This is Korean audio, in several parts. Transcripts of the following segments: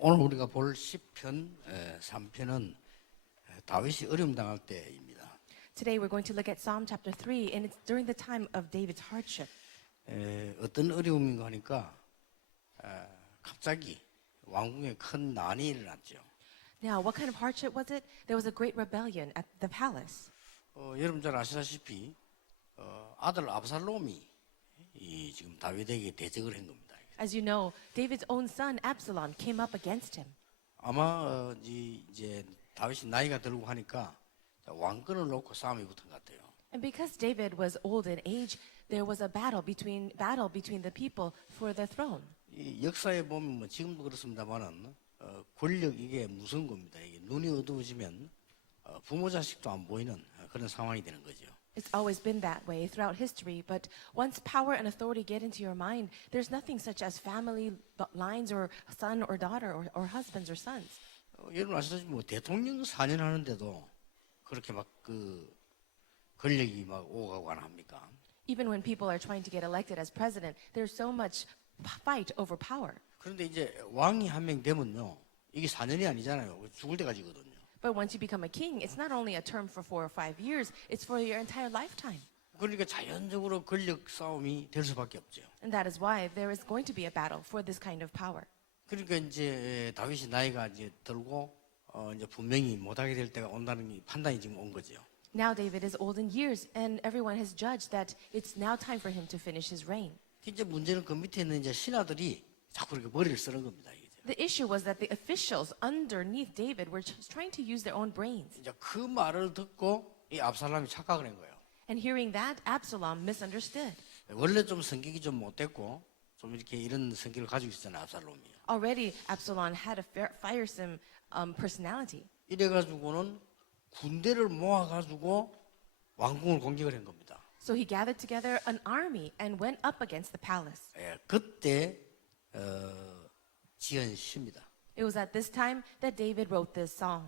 오늘 우리가 볼 시편 3편은 다윗이 어려움 당할 때입니다. Today we're going to look at Psalm chapter 3, and it's during the time of David's hardship. 어떤 어려움인가 하니까 갑자기 왕궁에 큰 난이 일어났죠. Now, what kind of hardship was it? There was a great rebellion at the palace. 여러분 잘 아시다시피 아들 압살롬이 지금 다윗에게 대적을 한 겁니다. As you know, David's own son Absalom came up against him. 아마 이제 다윗이 나이가 들고 하니까 왕권을 놓고 싸움이 붙은 것 같아요. And because David was old in age, there was a battle between the people for the throne. 이 역사에 보면 뭐 지금도 그렇습니다만은 권력 이게 무서운 겁니다. 이게 눈이 어두워지면 부모 자식도 안 보이는 그런 상황이 되는 거죠. It's always been that way throughout history, but once power and authority get into your mind, there's nothing such as family lines or son or daughter or husbands or sons. 여러분 아시다시피 뭐 대통령 4년 하는데도 그렇게 막 권력이 막 오가고 안 합니까? Even when people are trying to get elected as president, there's so much fight over power. 그런데 이제 왕이 한 명 되면요, 이게 4년이 아니잖아요. 죽을 때까지거든요. But once you become a king, it's not only a term for 4 or 5 years, it's for your entire lifetime. 그러니까 자연적으로 권력 싸움이 될 수밖에 없죠. And that is why there is going to be a battle for this kind of power. 그러니까 이제 다윗이 나이가 이제 들고 이제 분명히 못하게 될 때가 온다는 판단이 지금 온 거죠. Now David is old in years, and everyone has judged that it's now time for him to finish his reign. 이제 문제는 그 밑에 있는 이제 신하들이 자꾸 이렇게 머리를 쓰는 겁니다. 이게. The issue was that the officials underneath David were just trying to use their own brains. 이제 그 말을 듣고 이 압살롬이 착각을 한 거예요. And hearing that, Absalom misunderstood. 원래 좀 성격이 좀 못됐고 좀 이렇게 이런 성격을 가지고 있었잖아요, 압살롬이. Already, Absalom had a fearsome personality. 이래가지고는 군대를 모아가지고 왕궁을 공격을 한 겁니다. So he gathered together an army and went up against the palace. 그때 지은 시입니다. It was at this time that David wrote this song.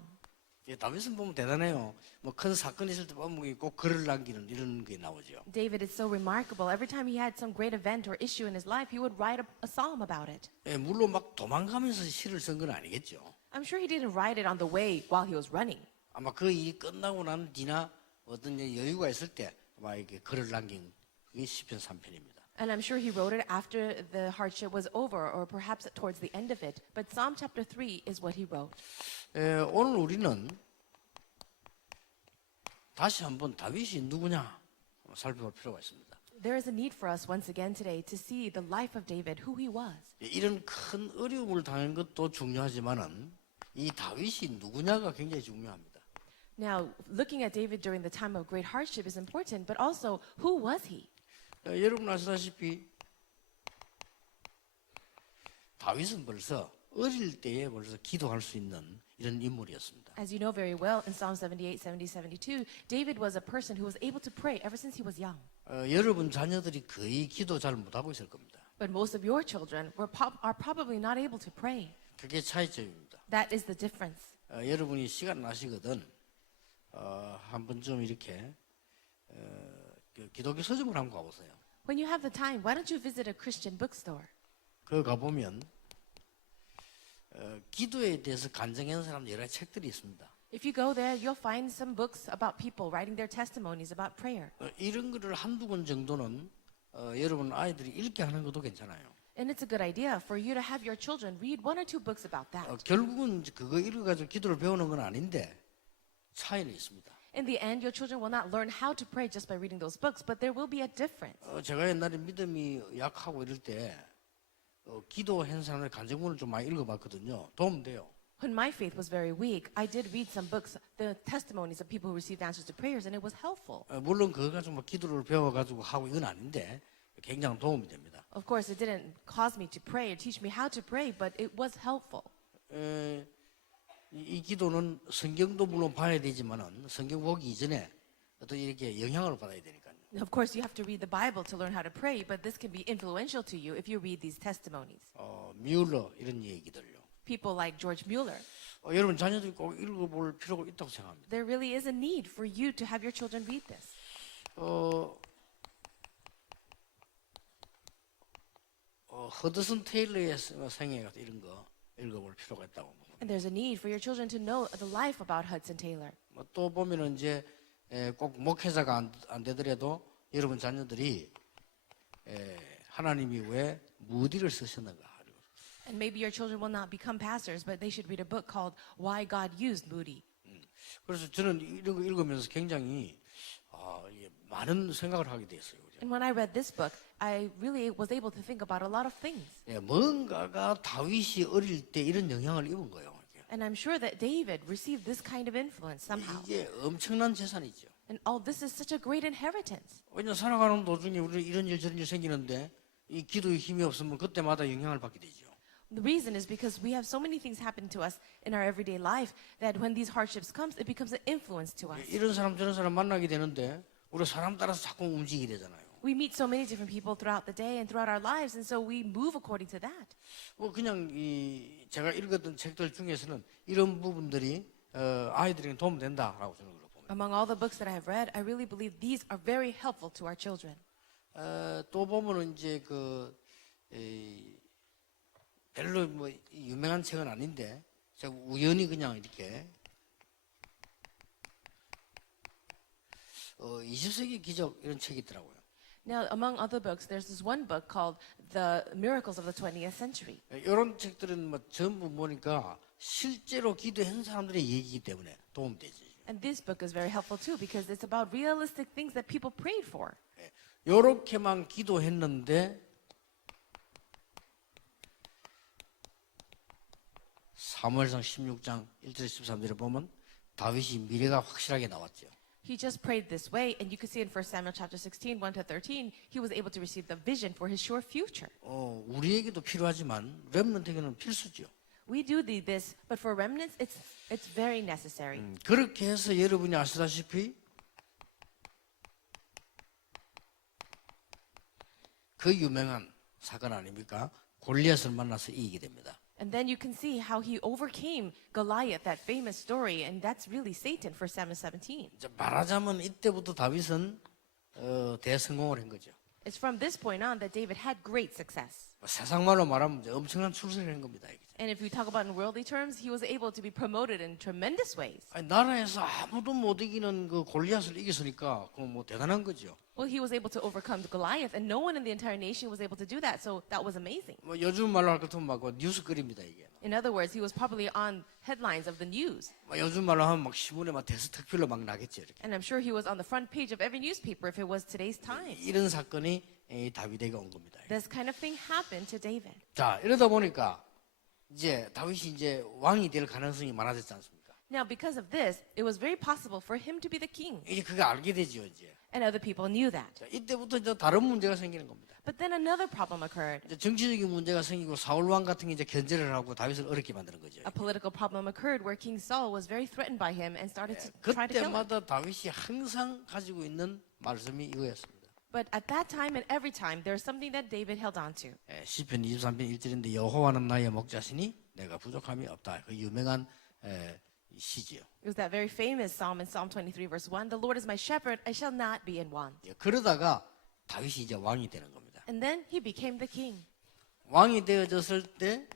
다윗은 보면 대단해요. 뭐 큰 사건이 있을 때 보면 꼭 글을 남기는 이런 게 나오죠. David is so remarkable. Every time he had some great event or issue in his life, he would write a psalm about it. 물론 막 도망가면서 시를 쓴 건 아니겠죠. I'm sure he didn't write it on the way while he was running. 아마 그 일이 끝나고 난 뒤나 어떤 여유가 있을 때 아마 이렇게 글을 남긴 그게 시편 3편입니다. And I'm sure he wrote it after the hardship was over or perhaps towards the end of it. But Psalm chapter 3 is what he wrote. 오늘 우리는 다시 한번 다윗이 누구냐 살펴볼 필요가 있습니다. There is a need for us once again today to see the life of David, who he was. 이런 큰 어려움을 당한 것도 중요하지만은 이 다윗이 누구냐가 굉장히 중요합니다. Now, looking at David during the time of great hardship is important, but also, who was he? 여러분 아시다시피 다윗은 벌써 어릴 때에 벌써 기도할 수 있는 이런 인물이었습니다. As you know very well, in Psalm 78, 70, 72, David was a person who was able to pray ever since he was young. 여러분 자녀들이 거의 기도 잘 못하고 있을 겁니다. But most of your children are probably not able to pray. 그게 차이점입니다. That is the difference. 여러분이 시간 나시거든 한 번쯤 이렇게 기독교 서점을 한번 가보세요. When you have the time, why don't you visit a Christian bookstore? 그 가보면 기도에 대해서 간증하는 사람 여러 책들이 있습니다. If you go there, you'll find some books about people writing their testimonies about prayer. 이런 거를 한두 권 정도는 여러분 아이들이 읽게 하는 것도 괜찮아요. And it's a good idea for you to have your children read 1 or 2 books about that. 결국은 그거 읽어가지고 기도를 배우는 건 아닌데 차이는 있습니다. In the end, your children will not learn how to pray just by reading those books, but there will be a difference. 제가 옛날에 믿음이 약하고 이럴 때 기도한 사람의 간증문을 좀 많이 읽어봤거든요. 도움돼요. When my faith was very weak, I did read some books, the testimonies of people who received answers to prayers, and it was helpful. 물론 그거 가지고 뭐 기도를 배워가지고 하고 이건 아닌데 굉장히 도움이 됩니다. Of course, it didn't cause me to pray or teach me how to pray, but it was helpful. 이 기도는 성경도 물론 봐야 되지만은 성경 보기 이전에 어떤 이렇게 영향을 받아야 되니까요. Of course, you have to read the Bible to learn how to pray, but this can be influential to you if you read these testimonies. 뮬러 이런 얘기들요. People like George Mueller. 여러분 자녀들이 꼭 읽어볼 필요가 있다고 생각합니다. There really is a need for you to have your children read this. 허드슨 테일러의 생애 같은 이런 거 읽어볼 필요가 있다고 봅니다. And there's a need for your children to know the life about Hudson Taylor. 또 보면은 이제 꼭 목회자가 안 되더라도 여러분 자녀들이 하나님이 왜 무디를 쓰셨는가. And maybe your children will not become pastors, but they should read a book called Why God Used Moody. 그래서 저는 이런 거 읽으면서 굉장히 이게 많은 생각을 하게 됐어요. 그죠? And when I read this book, I really was able to think about a lot of things. 뭔가가 다윗이 어릴 때 이런 영향을 입은 거예요. And I'm sure that David received this kind of influence somehow. 이게 엄청난 재산이죠. And all this is such a great inheritance. 왜냐면 살아가는 도중에 우리 이런 일 저런 일 생기는데 이 기도의 힘이 없으면 그때마다 영향을 받게 되죠. The reason is because we have so many things happen to us in our everyday life that when these hardships comes, it becomes an influence to us. 이런 사람 저런 사람 만나게 되는데 우리 사람 따라서 자꾸 움직이게 되잖아요. We meet so many different people throughout the day and throughout our lives, and so we move according to that. 그냥 제가 읽었던 책들 중에서는 이런 부분들이 아이들에게 도움 된다라고 저는 그렇게 봅니다. Among all the books that I've read, I really believe these are very helpful to our children. 또 보면은 이제 별로 뭐 유명한 책은 아닌데 제가 우연히 그냥 이렇게 20세기 기적 이런 책이 있더라고요. Now, among other books, there's this one book called The Miracles of the 20th Century. 이런 책들은 뭐 전부 보니까 실제로 기도한 사람들의 얘기이기 때문에 도움되지. And this book is very helpful too because it's about realistic things that people prayed for. 요렇게만 기도했는데 사무엘상 16장 1절 13절에 보면 다윗이 미래가 확실하게 나왔죠. He just prayed this way, and you can see in 1 Samuel chapter 16, 1 to 13, he was able to receive the vision for his sure future. 우리에게도 필요하지만 렘넌트에게는 필수죠. We do need this, but for remnants, it's very necessary. 그렇게 해서 여러분이 아시다시피 그 유명한 사건 아닙니까? 골리앗을 만나서 이기게 됩니다. And then you can see how he overcame Goliath, that famous story, and that's really Satan, 1 Samuel 17. 말하자면 이때부터 다윗은 대성공을 한 거죠. It's from this point on that David had great success. 세상 말로 말하면 이제 엄청난 출세를 한 겁니다. 이게. And if we talk about in worldly terms, he was able to be promoted in tremendous ways. 아니, 나라에서 아무도 못 이기는 그 골리앗을 이겼으니까 그건 뭐 대단한 거죠. Well, he was able to overcome Goliath, and no one in the entire nation was able to do that, so that was amazing. 뭐 요즘 말로 할 것 같으면 막 뉴스거리입니다 이게. In other words, he was probably on headlines of the news. 뭐 요즘 말로 하면 막 신문에 막 대서특필로 막 나겠죠 이렇게. And I'm sure he was on the front page of every newspaper if it was today's time. 이런 사건이 다윗에게 온 겁니다. This kind of thing happened to David. 자 이러다 보니까 이제 다윗이 이제 왕이 될 가능성이 많아졌지 않습니까? Now, because of this, it was very possible for him to be the king. 이제 그거 알게 되죠 이제. And other people knew that. 자, 이때부터 이제 다른 문제가 생기는 겁니다. But then another problem occurred. 이제 정치적인 문제가 생기고 사울 왕 같은 게 이제 견제를 하고 다윗을 어렵게 만드는 거죠. A political problem occurred where King Saul was very threatened by him and started to try to kill him. 그때마다 다윗이 항상 가지고 있는 말씀이 이거였습니다. But at that time and every time, there's something that David held on to. 시편 23편 1절인데 여호와는 나의 목자시니 내가 부족함이 없다. 그 유명한 시지요. It was that very famous psalm in Psalm 23, verse 1. The Lord is my shepherd, I shall not be in want. 그러다가 다윗이 이제 왕이 되는 겁니다. And then he became the king. 왕이 되어졌을 때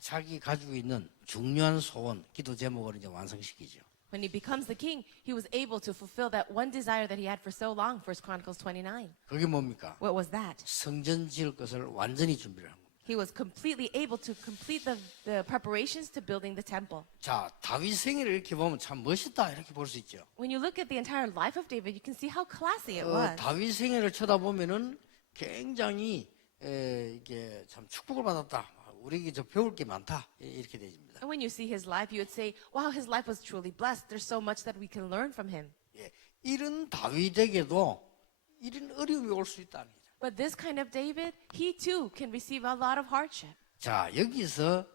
자기 가지고 있는 중요한 소원, 기도 제목을 이제 완성시키죠. When he becomes the king, he was able to fulfill that one desire that he had for so long, 1 Chronicles 29. 그게 뭡니까? What was that? 성전 지을 것을 완전히 준비를 합니다. He was completely able to complete the preparations to building the temple. 자, 다윗 생애를 이렇게 보면 참 멋있다 이렇게 볼 수 있죠. When you look at the entire life of David, you can see how classy it was. 다윗 생애를 쳐다보면은 굉장히 이게 참 축복을 받았다. 우리에게 저 배울 게 많다 이렇게 되집니다. And when you see his life, you would say, wow, his life was truly blessed. There's so much that we can learn from him. 이런 다윗에게도 이런 어려움이 올 수 있다는 거죠. But this kind of David, he too can receive a lot of hardship. 자, 여기서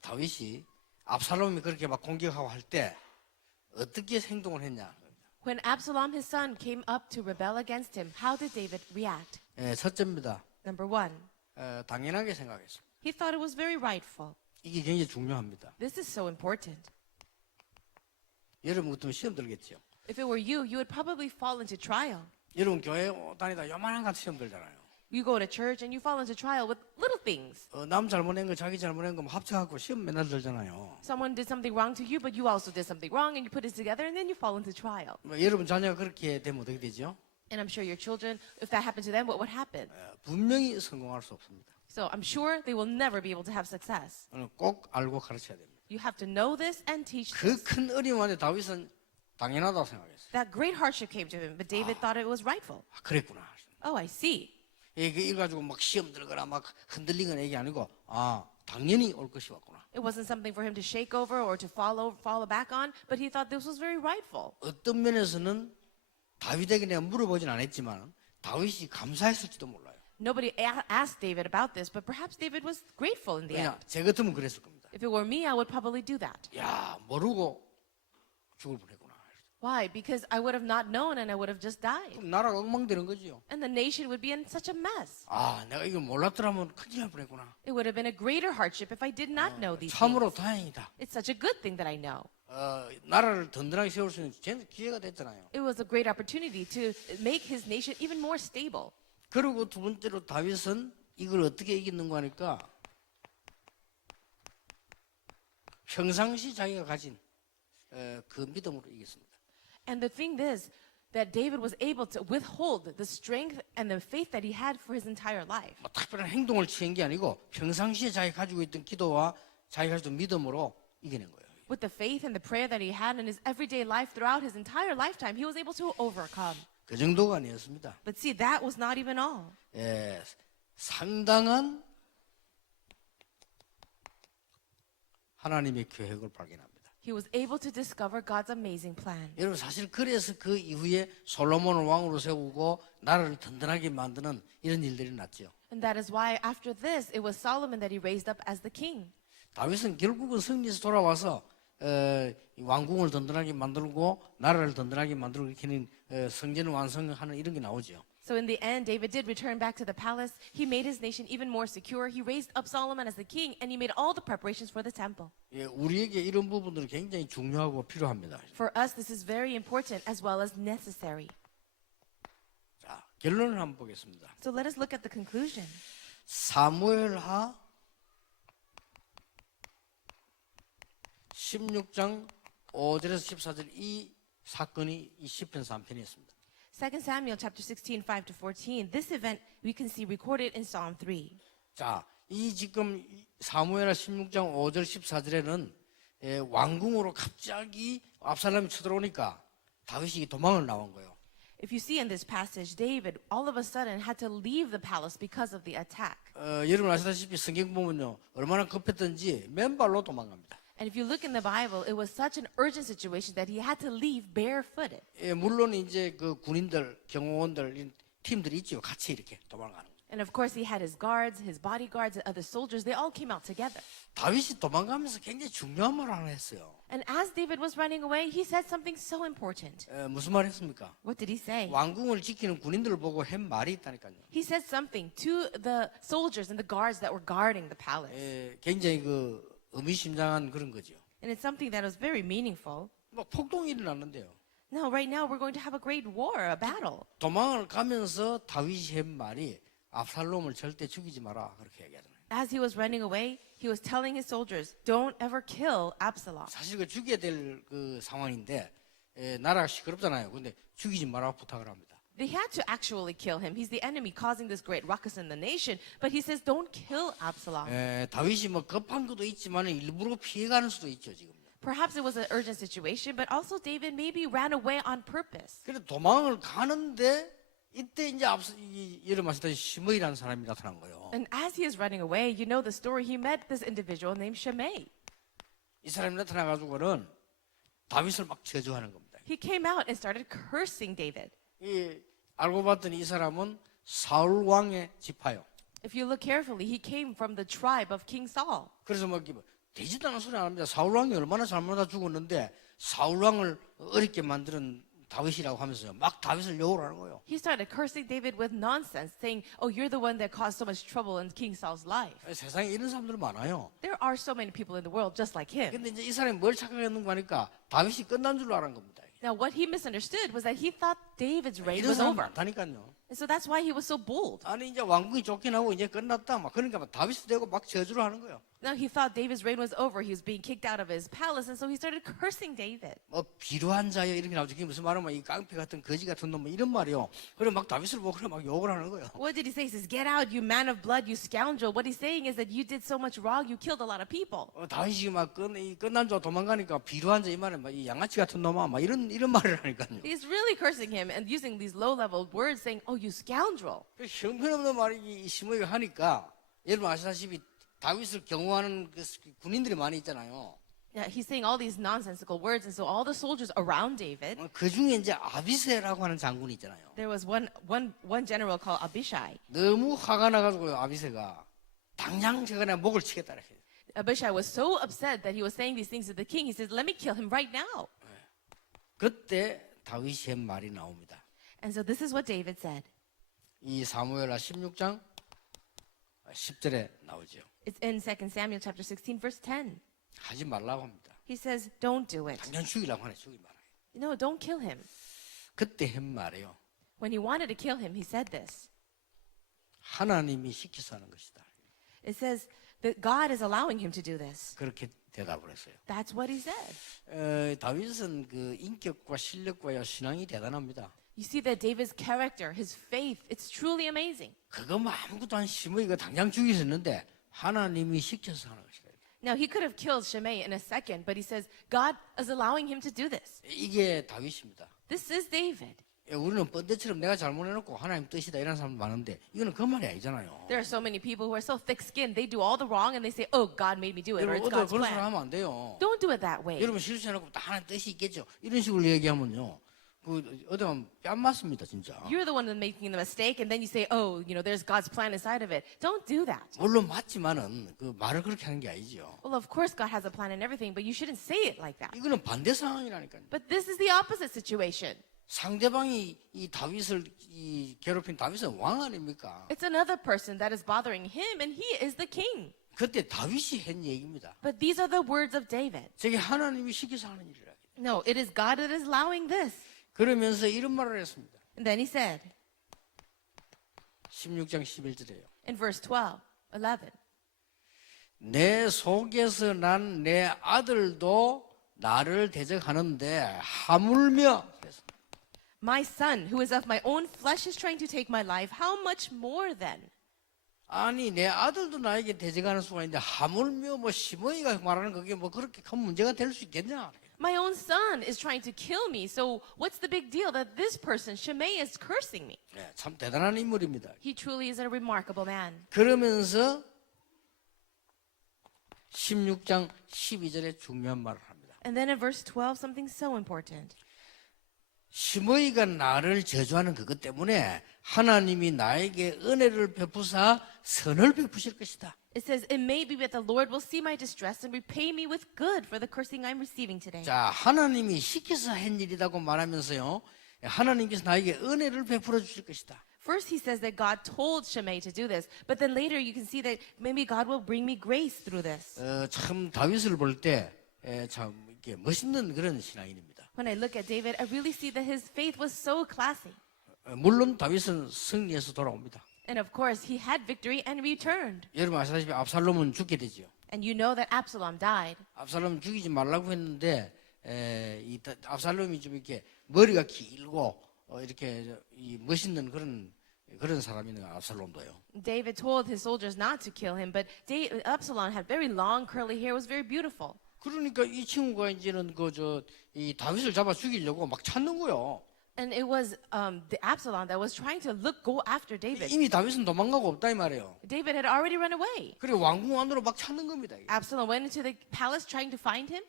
다윗이 압살롬이 그렇게 막 공격하고 할 때 어떻게 행동을 했냐? When Absalom, his son, came up to rebel against him, how did David react? 첫째입니다. Number one, 당연하게 생각했습니다. he thought it was very rightful. 이게 굉장히 중요합니다. This is so important. 여러분 같으면 시험 들겠죠. If it were you, you would probably fall into trial. 여러분 교회 다니다 요만한 같은 시험 들잖아요. You go to church and you fall into trial with little things. 남 잘못한 거 자기 잘못한 거 합쳐갖고 시험 맨날 들잖아요. Someone did something wrong to you, but you also did something wrong, and you put it together, and then you fall into trial. 여러분 자녀가 그렇게 되면 어떻게 되죠? And I'm sure your children, if that happened to them, what would happen? 분명히 성공할 수 없습니다. So I'm sure they will never be able to have success. 꼭 알고 가르쳐야 됩니다. You have to know this and teach 그 this. 큰 어려움한테 다윗은 당연하다고 생각했어요. That great hardship came to him, but David thought it was rightful. 그랬구나. Oh, I see. 이거 가지고 막 시험 들거나 막 흔들리거나 이게 아니고 당연히 올 것이 왔구나. It wasn't something for him to shake over or to fall back on, but he thought this was very rightful. 어떤 면에서는 다윗에게 내가 물어보진 않았지만 다윗이 감사했을지도 몰라요. Nobody asked David about this, but perhaps David was grateful in the end. 그냥 제 같으면 그랬을 겁니다. If it were me, I would probably do that. 야 모르고 죽을 뻔했구나. Why? Because I would have not known and I would have just died. 그럼 나라가 엉망되는 거지요. And the nation would be in such a mess. 내가 이걸 몰랐더라면 큰일 날 뻔했구나. It would have been a greater hardship if I did not know these 참으로 things. 다행이다. It's such a good thing that I know. 나라를 든든하게 세울 수 있는 기회가 됐잖아요. It was a great opportunity to make his nation even more stable. 그리고 두 번째로 다윗은 이걸 어떻게 이겼는가 하니까 평상시 자기가 가진 그 믿음으로 이겼습니다. And the thing is that David was able to withhold the strength and the faith that he had for his entire life. 뭐 특별한 행동을 취한 게 아니고 평상시에 자기가 가지고 있던 기도와 자기가 가지고 있던 믿음으로 이겨낸 거예요. With the faith and the prayer that he had in his everyday life throughout his entire lifetime, he was able to overcome. 그 정도가 아니었습니다. But see, that was not even all. 상당한 하나님의 계획을 발견합니다. He was able to discover God's amazing plan. 여러분 사실 그래서 그 이후에 솔로몬을 왕으로 세우고 나라를 든든하게 만드는 이런 일들이 났죠. And that is why after this, it was Solomon that he raised up as the king. 다윗은 결국은 승리해서 돌아와서 왕궁을 든든하게 만들고 나라를 든든하게 만들고 이렇게는 성전을 완성하는 이런 게 나오죠. So in the end, David did return back to the palace. He made his nation even more secure. He raised up Solomon as the king, and he made all the preparations for the temple. 우리에게 이런 부분들은 굉장히 중요하고 필요합니다. For us, this is very important as well as necessary. 자, 결론을 한번 보겠습니다. So let us look at the conclusion. 사무엘하 16장 5절에서 14절 이 사건이 이 시편 3편에 있습니다. 2 Samuel chapter 16, 5 to 14. This event we can see recorded in Psalm 3. 자, 이 지금 사무엘하 16장 5절 14절에는 왕궁으로 갑자기 압살롬이 쳐들어오니까 다윗이 도망을 나온 거예요. If you see in this passage, David all of a sudden had to leave the palace because of the attack. 여러분 아시다시피 성경 보면요 얼마나 급했던지 맨발로 도망갑니다. And if you look in the Bible, it was such an urgent situation that he had to leave barefooted. 물론 이제 그 군인들, 경호원들 팀들이 있죠. 같이 이렇게 도망가는 거죠. And of course, he had his guards, his bodyguards, and other soldiers. They all came out together. 다윗이 도망가면서 굉장히 중요한 말을 하나 했어요. And as David was running away, he said something so important. 무슨 말 했습니까? What did he say? 왕궁을 지키는 군인들을 보고 한 말이 있다니까요. He said something to the soldiers and the guards that were guarding the palace. 굉장히 그 의미심장한 그런 거죠. And it's something that was very meaningful. 뭐 폭동이 일어났는데요. No, right now we're going to have a great war, a battle. 도망을 가면서 다윗이 한 말이 압살롬을 절대 죽이지 마라 그렇게 얘기하잖아요. As he was running away, he was telling his soldiers, "Don't ever kill Absalom." 사실 그 죽여야 될 그 상황인데 나라가 시끄럽잖아요. 근데 죽이지 마라 부탁을 합니다. They had to actually kill him. He's the enemy causing this great ruckus in the nation. But he says, don't kill Absalom. 다윗이 뭐 급한 것도 있지만 일부러 피해가는 수도 있죠 지금. Perhaps it was an urgent situation, but also David maybe ran away on purpose. 그래서 도망을 가는데 이때 이제 여러분 아시다시피 시므이라는 사람이 나타난 거예요. And as he is running away, you know the story. He met this individual named Shimei. 이 사람이 나타나가지고는 다윗을 막 저주하는 겁니다. He came out and started cursing David. 알고 봤더니 이 사람은 사울 왕의 지파요. If you look carefully, he came from the tribe of King Saul. 그래서 막 되지도 않은 소리 안 합니다. 사울 왕이 얼마나 잘못하다 죽었는데 사울 왕을 어렵게 만드는 다윗이라고 하면서요. 막 다윗을 욕을 하는 거예요. He started cursing David with nonsense, saying, "Oh, you're the one that caused so much trouble in King Saul's life." 세상에 이런 사람들 많아요. There are so many people in the world just like him. 근데 이제 이 사람이 뭘 착각했는가 하니까 다윗이 끝난 줄 알은 겁니다. Now, what he misunderstood was that he thought David's reign 이런 was 사람 over. 많다니까요. And so that's why he was so bold. 아니 이제 왕궁이 쫓겨나고 이제 끝났다. 막 그러니까 막 다윗이 되고 막 저주를 하는 거예요. Now he thought David's reign was over. He was being kicked out of his palace, and so he started cursing David. 뭐 비루한 자여 이렇게 나오죠. 그게 무슨 말이면 이 깡패 같은 거지 같은 놈 뭐 이런 말이요. 그래 막 다윗을 보고 그래 막 욕을 하는 거예요. What did he say? He says, "Get out, you man of blood, you scoundrel." What he's saying is that you did so much wrong, you killed a lot of people. 다윗이 막 끝난 줄 도망가니까 비루한 자 이 말에 막 이 양아치 같은 놈아 막 이런 말을 하니까요. He's really cursing him and using these low-level words, saying, "Oh, you scoundrel." 그 형편없는 말이 이 시므이가 하니까 여러분 아시다시피 다윗을 경호하는 그 군인들이 많이 있잖아요. Yeah, he's saying all these nonsensical words, and so all the soldiers around David. 그 중에 이제 아비새라고 하는 장군이 있잖아요. There was one general called Abishai. 너무 화가 나가지고 아비새가 당장 제가 내 목을 치겠다 이렇게. Abishai was so upset that he was saying these things to the king. He says, "Let me kill him right now." 그때 다윗이 한 말이 나옵니다. And so this is what David said. 이 사무엘하 16장 10절에 나오죠. It's in 2 Samuel chapter 16, verse 10. 하지 말라고 합니다. He says, "Don't do it. 당장 죽이려고 하네. 죽이 말아요. No, don't kill him." 그때 한 말이에요. When he wanted to kill him, he said this. 하나님이 시켜서 하는 것이다. It says that God is allowing him to do this. 그렇게 대답을 했어요. That's what he said. 다윗은 그 인격과 실력과 신앙이 대단합니다. You see that David's character, his faith, it's truly amazing. 그거 뭐 아무것도 안 시므이가 당장 죽일 수 있는데 하나님이 시켜서 하는 것이다. Now, he could have killed Shimei in a second, but he says God is allowing him to do this. 이게 다윗입니다. This is David. 우리는 뻔데처럼 내가 잘못해놓고 하나님 뜻이다 이런 사람 많은데 이거는 그 말이 아니잖아요. There are so many people who are so thick-skinned. They do all the wrong and they say, "Oh, God made me do it," or 여러분 "It's 어디 God's 그런 소리 plan." 하면 안 돼요. Don't do it that way. 여러분 실수해놓고 다 하나님 뜻이 있겠죠. 이런 식으로 얘기하면요. 그 어디 가면 뺨 맞습니다 진짜. You're the one that's making the mistake, and then you say, "Oh, there's God's plan inside of it." Don't do that. 물론 맞지만은 그 말을 그렇게 하는 게 아니죠. Well, of course, God has a plan and everything, but you shouldn't say it like that. 이거는 반대 상황이라니까요. But this is the opposite situation. 상대방이 이 다윗을 이 괴롭힌 다윗은 왕 아닙니까? It's another person that is bothering him, and he is the king. 그때 다윗이 한 얘기입니다. But these are the words of David. 저게 하나님이 시켜서 하는 일이라. No, it is God that is allowing this. 그러면서 이런 말을 했습니다. And then he said 16장 11절에요. in verse 11, 내 속에서 난 내 아들도 나를 대적하는데 하물며 "My son, who is of my own flesh, is trying to take my life. How much more then?" 아니 내 아들도 나에게 대적하는 수가 있는데 하물며 뭐 시므이가 말하는 그게 뭐 그렇게 큰 문제가 될 수 있겠냐? My own son is trying to kill me. So what's the big deal that this person, Shimei, is cursing me? 네, 참 대단한 인물입니다. He truly is a remarkable man. 그러면서 16장 12절에 중요한 말을 합니다. And then in verse 12, something so important. 시므이가 나를 저주하는 그것 때문에 하나님이 나에게 은혜를 베푸사 선을 베푸실 것이다. It says, "It may be that the Lord will see my distress and repay me with good for the cursing I'm receiving today." 자, 하나님이 시켜서 한 일이라고 말하면서요. 하나님께서 나에게 은혜를 베풀어 주실 것이다. First, he says that God told Shimei to do this, but then later you can see that maybe God will bring me grace through this. 참 다윗을 볼 때 참 이렇게 멋있는 그런 신앙인입니다. When I look at David, I really see that his faith was so classy. 물론 다윗은 승리해서 돌아옵니다. And of course, he had victory and returned. 여러분 아시다시피 압살롬은 죽게 되죠. And you know that Absalom died. 압살롬 죽이지 말라고 했는데 이 압살롬이 좀 이렇게 머리가 길고 이렇게 이 멋있는 그런 사람이네요. 압살롬도요. David told his soldiers not to kill him, but Absalom had very long curly hair, was very beautiful. 그러니까 이 친구가 이제는 이 다윗을 잡아 죽이려고 막 찾는 거요. And it was the Absalom that was trying to go after David. 이미 다윗은 도망가고 없다 이 말이에요. David had already run away. 그리고 왕궁 안으로 막 찾는 겁니다. Absalom went into the palace trying to find him.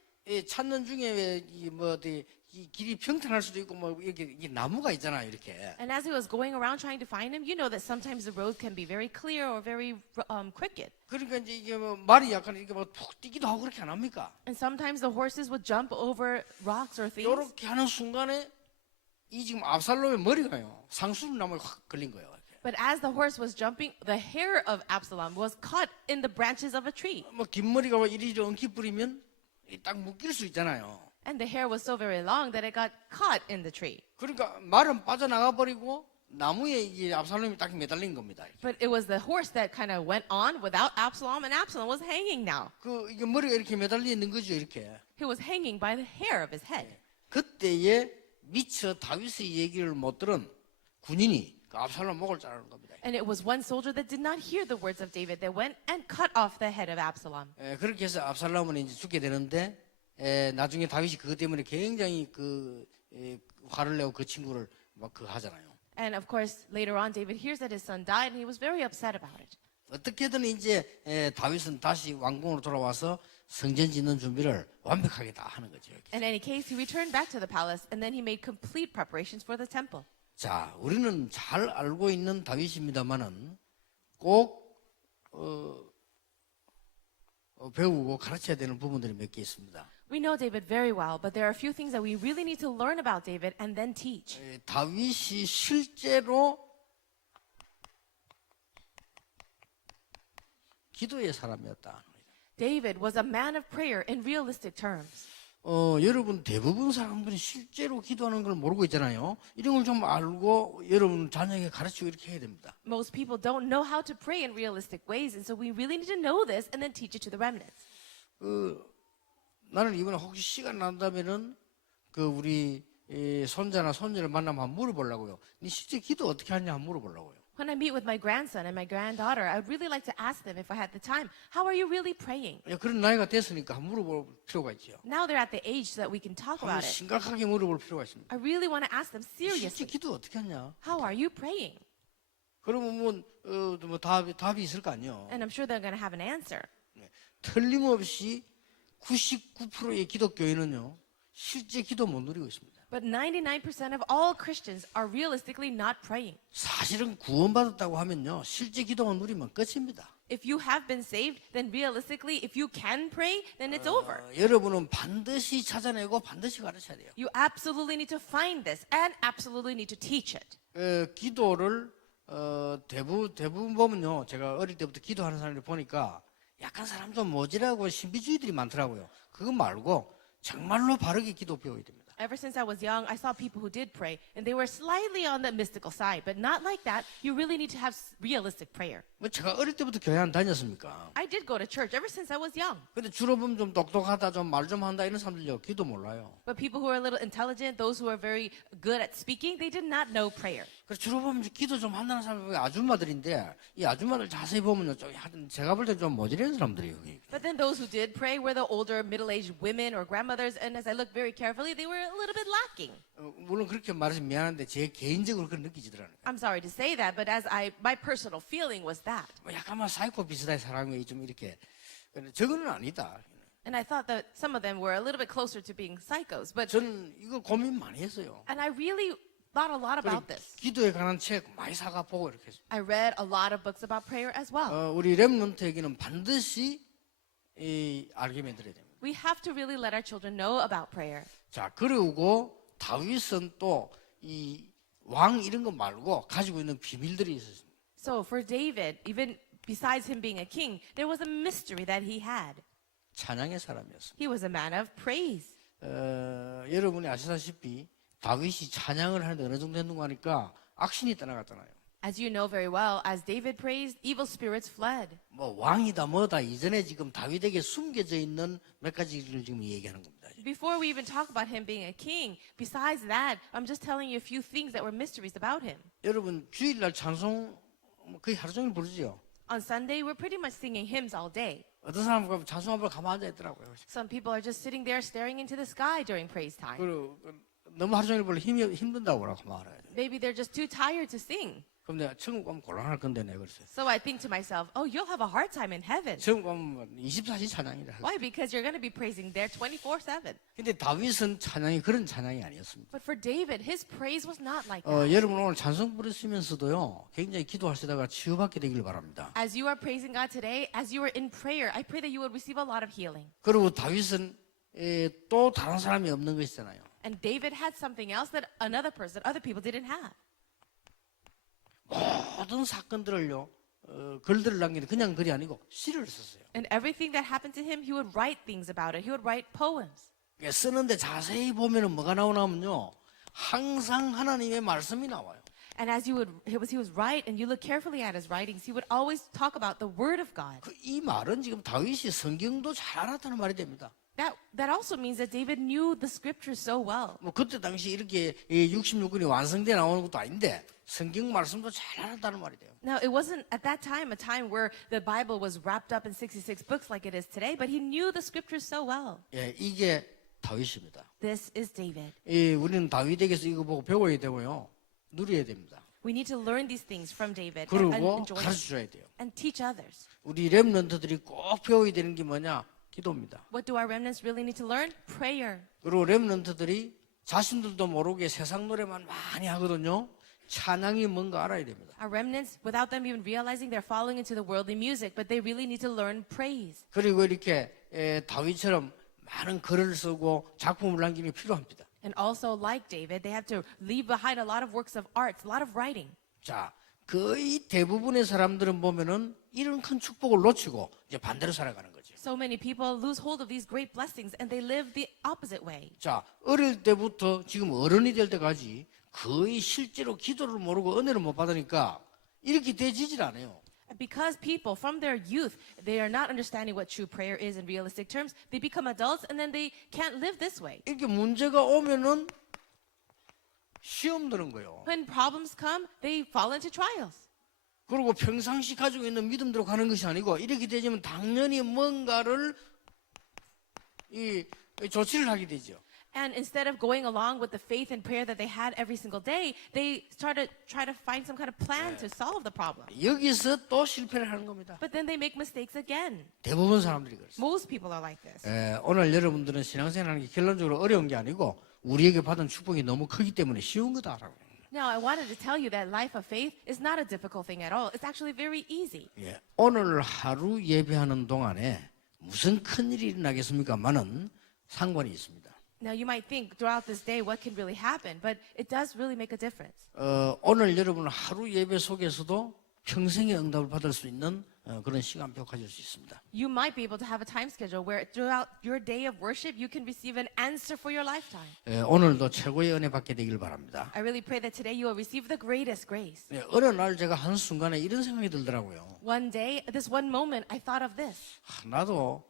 찾는 중에 이 길이 평탄할 수도 있고 뭐 이게 나무가 있잖아요, 이렇게. And as he was going around trying to find him, you know that sometimes the road can be very clear or very crooked. 그러니까 이제 이게 뭐 말이 약간 이렇게 막 푹 뛰기도 하고 그렇게 안 합니까? And sometimes the horses would jump over rocks or things. 이렇게 하는 순간에 이 지금 압살롬의 머리가요 상수리 나무에 확 걸린 거예요. 이렇게. But as the horse was jumping, the hair of Absalom was caught in the branches of a tree. 뭐 긴 머리가 이리저리 엉키 뿌리면 딱 묶일 수 있잖아요. And the hair was so very long that it got caught in the tree. 그러니까 말은 빠져나가 버리고 나무에 이제 압살롬이 딱 매달린 겁니다. But it was the horse that kind of went on without Absalom, and Absalom was hanging now. 그 이게 머리가 이렇게 매달려 있는 거죠, 이렇게. He was hanging by the hair of his head. 그때에 미처 다윗의 얘기를 못 들은 군인이 그 압살롬 목을 자르는 겁니다. And it was one soldier that did not hear the words of David that went and cut off the head of Absalom. 그렇게 해서 압살롬은 이제 죽게 되는데 나중에 다윗이 그것 때문에 굉장히 화를 내고 그 친구를 막 하잖아요. And of course, later on, David hears that his son died, and he was very upset about it. 어떻게든 이제 다윗은 다시 왕궁으로 돌아와서 성전 짓는 준비를 완벽하게 다 하는 거죠. 여기. In any case, he returned back to the palace, and then he made complete preparations for the temple. 자, 우리는 잘 알고 있는 다윗입니다만은 꼭 배우고 가르쳐야 되는 부분들이 몇 개 있습니다. We know David very well, but there are a few things that we really need to learn about David and then teach. 다윗이 실제로 기도의 사람이었다. David was a man of prayer in realistic terms. 여러분 대부분 사람들이 실제로 기도하는 걸 모르고 있잖아요. 이런 걸 좀 알고 여러분 자녀에게 가르치고 이렇게 해야 됩니다. Most people don't know how to pray in realistic ways, and so we really need to know this and then teach it to the remnants. 나는 이번에 혹시 시간 난다면은 우리 손자나 손녀를 만나면 한번 물어보려고요. 니 실제 기도 어떻게 하냐 한번 물어보려고요. When I meet with my grandson and my granddaughter, I would really like to ask them if I had the time, how are you really praying? 그런 나이가 됐으니까 한번 물어볼 필요가 있죠. Now they're at the age so that we can talk 한번 about it. 심각하게 물어볼 필요가 있습니다. I really want to ask them 실제 seriously, 기도 어떻게 하냐? how are you praying? 그러면 뭐 답이 있을 거 아니에요. And I'm sure they're going to have an answer. 틀림없이 99%의 기독교인은요 실제 기도 못 누리고 있습니다. But 99% of all Christians are realistically not praying. 사실은 구원받았다고 하면요 실제 기도만 누리면 끝입니다. If you have been saved, then realistically, if you can pray, then it's over. 여러분은 반드시 찾아내고 반드시 가르쳐야 돼요. You absolutely need to find this and absolutely need to teach it. 기도를 대부분 보면요 제가 어릴 때부터 기도하는 사람들 보니까 약간 사람 좀 모질하고 신비주의들이 많더라고요. 그거 말고 정말로 바르게 기도 배워야 됩니다. Ever since I was young, I saw people who did pray, and they were slightly on the mystical side, but not like that. You really need to have realistic prayer. 뭐 제가 어릴 때부터 교회 안 다녔습니까? I did go to church ever since I was young. 근데 주로 보면 좀 똑똑하다, 좀 말 좀 한다 이런 사람들요 기도 몰라요. But people who are a little intelligent, those who are very good at speaking, they did not know prayer. 그래서 주로 보면 기도 좀 한다는 사람이 아줌마들인데 이 아줌마들 자세히 보면요 좀 제가 볼 때 좀 모질한 사람들이에요. But then those who did pray were the older, middle-aged women or grandmothers, and as I looked very carefully, they were a little bit lacking. 물론 그렇게 말해서 미안한데 제 개인적으로 그런 느끼지더라고요. I'm sorry to say that, but as my personal feeling was that. 약간만 사이코 비슷한 사람이 좀 이렇게 저거는 아니다. And I thought that some of them were a little bit closer to being psychos, but 저는 이거 고민 많이 했어요. and I really thought a lot about this. 기도에 관한 책 많이 사가 보고 이렇게 했어요. I read a lot of books about prayer as well. 우리 렘넌트에게는 반드시 알게 만들어야 됩니다. We have to really let our children know about prayer. 자, 그리고 다윗은 또 이 왕 이런 거 말고 가지고 있는 비밀들이 있었습니다. So for David, even besides him being a king, there was a mystery that he had. 찬양의 사람이었습니다. He was a man of praise. 여러분이 아시다시피 다윗이 찬양을 하는데 어느 정도 했는가 하니까 악신이 떠나갔잖아요. As you know very well, as David praised, evil spirits fled. 뭐 왕이다 뭐다 이전에 지금 다윗에게 숨겨져 있는 몇 가지를 지금 얘기하는 겁니다. Before we even talk about him being a king, besides that, I'm just telling you a few things that were mysteries about him. 여러분 주일날 찬송 거의 하루 종일 부르죠. On Sunday, we're pretty much singing hymns all day. 어떤 사람은 찬송 앞에 가만히 앉아 있더라고요. Some people are just sitting there staring into the sky during praise time. 그리고 너무 하루 종일 불러 힘든다고 그러고 말아요. Maybe they're just too tired to sing. 그럼 내가 천국 가면 곤란할 건데 내가 그랬어요. So I think to myself, oh, you'll have a hard time in heaven. 천국 가면 24시 찬양이라. Why? Because you're going to be praising there 24/7. 근데 다윗은 찬양이 그런 찬양이 아니었습니다. But for David, his praise was not like that. 여러분 오늘 찬송 부르시면서도요 굉장히 기도하시다가 치유받게 되길 바랍니다. As you are praising God today, as you are in prayer, I pray that you would receive a lot of healing. 그리고 다윗은 또 다른 사람이 없는 것이잖아요. And David had something else that other people didn't have. 모든 사건들을요 글들을 남기는 그냥 글이 아니고 시를 썼어요. And everything that happened to him, he would write things about it. He would write poems. 쓰는데 자세히 보면은 뭐가 나오냐면요 항상 하나님의 말씀이 나와요. And as he was right, and you look carefully at his writings, he would always talk about the Word of God. 이 말은 지금 다윗이 성경도 잘 알았다는 말이 됩니다. That also means that David knew the scriptures so well. 뭐 그때 당시 이렇게 66권이 완성돼 나오는 것도 아닌데 성경 말씀도 잘 알았다는 말이 돼요. Now, it wasn't at that time a time where the Bible was wrapped up in 66 books like it is today, but he knew the scriptures so well. 예, 이게 다윗입니다. This is David. 우리는 다윗에게서 이거 보고 배워야 되고요. 누려야 됩니다. We need to learn these things from David and 그리고 enjoy them 가르쳐줘야 돼요. and teach others. 우리 렘넌트들이 꼭 배워야 되는 게 뭐냐? 기도입니다. What do our remnants really need to learn? Prayer. 그리고 렘넌트들이 자신들도 모르게 세상 노래만 많이 하거든요. 찬양이 뭔가 알아야 됩니다. Our remnants, without them even realizing they're falling into the worldly music, but they really need to learn praise. 그리고 이렇게 다윗처럼 많은 글을 쓰고 작품을 남기는 게 필요합니다. And also, like David, they have to leave behind a lot of works of art, a lot of writing. 자, 거의 대부분의 사람들은 보면은 이런 큰 축복을 놓치고 이제 반대로 살아가는 거죠. So many people lose hold of these great blessings and they live the opposite way. 자, 어릴 때부터 지금 어른이 될 때까지 거의 실제로 기도를 모르고 은혜를 못 받으니까 이렇게 되지질 않아요. Because people, from their youth, they are not understanding what true prayer is in realistic terms, they become adults and then they can't live this way. 이렇게 문제가 오면은 시험 드는 거예요. When problems come, they fall into trials. 그리고 평상시 가지고 있는 믿음대로 가는 것이 아니고 이렇게 되면 당연히 뭔가를 조치를 하게 되죠. And instead of going along with the faith and prayer that they had every single day, they started try to find some kind of plan to solve the problem. 여기서 또 실패를 하는 겁니다. But then they make mistakes again. 대부분 사람들이 그렇습니다. Most people are like this. 오늘 여러분들은 신앙생활하는 게 결론적으로 어려운 게 아니고 우리에게 받은 축복이 너무 크기 때문에 쉬운 거다라고. Now, I wanted to tell you that life of faith is not a difficult thing at all. It's actually very easy. 예, 오늘 하루 예배하는 동안에 무슨 큰일이 일어나겠습니까만은 상관이 있습니다. Now, you might think throughout this day what can really happen, but it does really make a difference. 오늘 여러분 하루 예배 속에서도 평생의 응답을 받을 수 있는 그런 시간표 가질 수 있습니다. You might be able to have a time schedule where throughout your day of worship, you can receive an answer for your lifetime. 오늘도 최고의 은혜 받게 되길 바랍니다. I really pray that today you will receive the greatest grace. 어느 날 제가 한 순간에 이런 생각이 들더라고요. One day, this one moment, I thought of this. 나도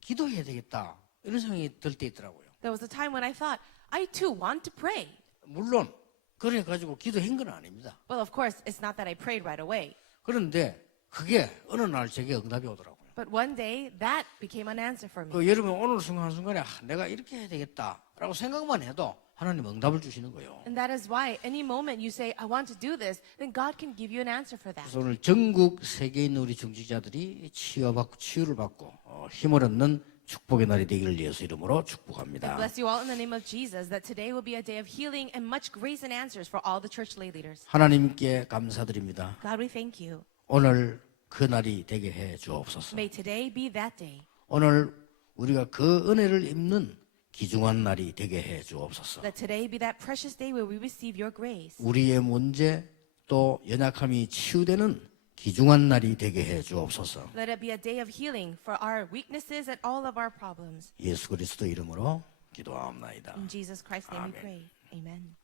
기도해야 되겠다 이런 생각이 들 때 있더라고요. There was a time when I thought, I too want to pray. 물론 그래가지고 기도한 건 아닙니다. Well, of course, it's not that I prayed right away. 그런데 그게 어느 날 제게 응답이 오더라고요. But one day, that became an answer for me. 여러분 오늘 순간순간에 내가 이렇게 해야 되겠다라고 생각만 해도 하나님 응답을 주시는 거예요. And that is why any moment you say, I want to do this, then God can give you an answer for that. 그래서 오늘 전국 세계에 있는 우리 중직자들이 치유를 받고 힘을 얻는 축복의 날이 되기를 예수 이름으로 축복합니다. Bless you all in the name of Jesus, that today will be a day of healing and much grace and answers for all the church lay leaders. 하나님께 감사드립니다. God, we thank you. 오늘 그 날이 되게 해 주옵소서. May today be that day. 오늘 우리가 그 은혜를 입는 귀중한 날이 되게 해 주옵소서. Let today be that precious day where we receive your grace. 우리의 문제 또 연약함이 치유되는 귀중한 날이 되게 해 주옵소서. Let it be a day of healing for our weaknesses and all of our problems. 예수 그리스도 이름으로 기도하옵나이다. In Jesus Christ's name we Amen. pray. Amen.